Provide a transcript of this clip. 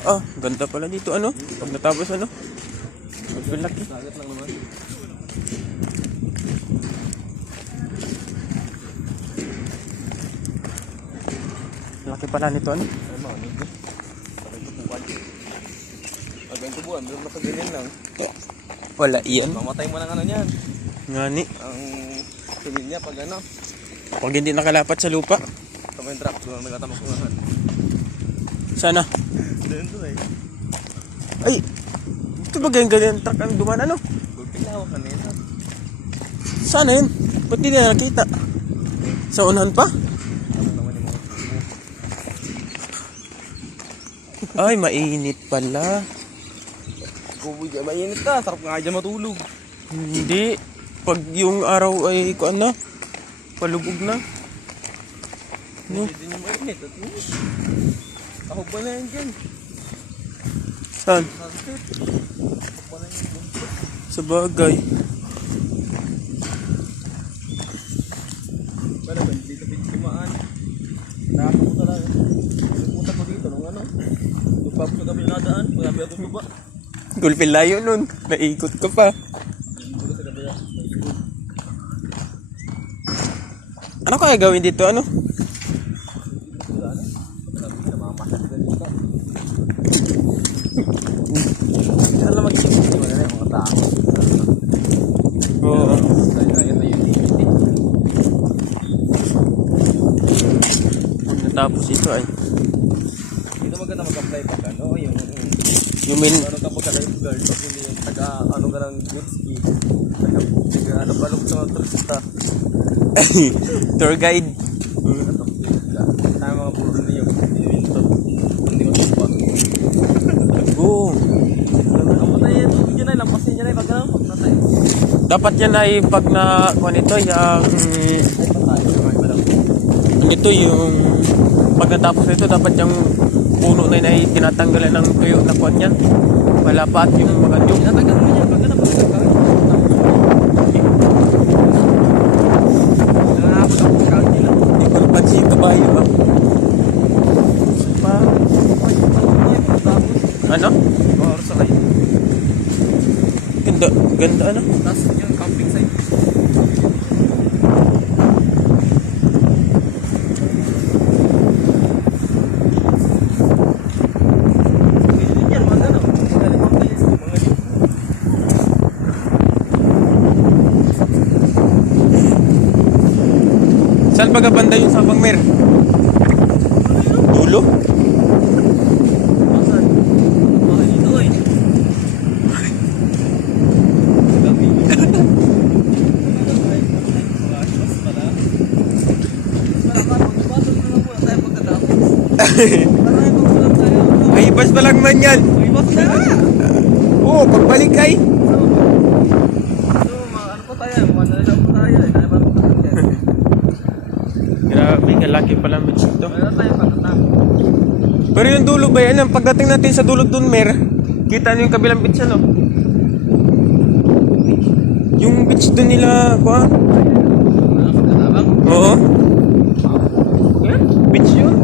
Ah, ganda pala dito ano? Pag natapos ano? Maglaki. Dagat lang naman. Laki pala nito ano? Ay, manig. Pagay tubuan. Pagay tubuan, meron na pagganyan lang. Wala iyan. Mamatay mo ng ano niyan. Ngani. Ang tingin niya pag ano. Pag hindi nakalapat sa lupa. Kamay truck, doon ang nagatamak-unahan. Sana. Doon to eh. Ay! Ito ba ganyan truck ang duman ano? Gulpinawa kanina. Sana yun? Ba't hindi na nakita? Sa unahan pa? Ano naman yung mga tubo. Ay, mainit pala. Kuboy dyan, mainit ka. Sarap nga dyan matulog. Hindi. Pag yung araw ay kuan na, palubog na. No? Hindi din yung mainit. At kahog ba na yan dyan? Saan? Sunset. Kahog ba na yan dyan? Sa bagay. Wala ba, dito pinsimaan. Nakapunta lang. Pupunta ko dito nung ano. Lupap ko kami nadaan. Grabe ako baba. Gulpin layo nun. Naikot ka pa. Dito sa gabi. Ano kaya gawin dito ano? Saan lang mag-isip ko na yung mga tao? Oo. Kaya na yung limit eh. Pag natapos ito ay. Dito maganda mag-apply pag ano, yung You mean, ano ka pagka-lifeguard pag hindi yung taga ano ka ng jet ski. Taga ano balog sa mga turista. tour guide. Tayo mga puro na yung winto. Hindi mo tupa. Oo. Ang patay ito, bigyan na, lampasin dyan ay pag ano, pag natay. Dapat yan ay pag na kung ito yung Ay patay, kamay pa lang. ito yung pag natapos nito dapat yung puno na yun ay tinatanggalan ng tuyo na kuan niya. Palapat yung mga nyug. Tinatagal mo yan, pag ano, pag nagkakawin. Nanganapag ang pagkawin nila. Hindi ko napansin yung kabayo ha. Pa. Ano? Or sa kayo. Ganda, ganda ano? Tapos yung camping site. Yan, mga ano. Mga place, mga lipo. Saan baga banda yung Sabang Mer? Dulo? Saan? Mga dito eh. Gabi. Ay, bas pa lang man yan. Oo, pagbalik ay. Grabe, kalaki pala ang beach ito. Pero yung dulo ba yan? Pagdating natin sa dulo dun, Mer, kita nyo yung kabilang beach ano? Yung beach dun nila, kuha? Oo. Beach yun.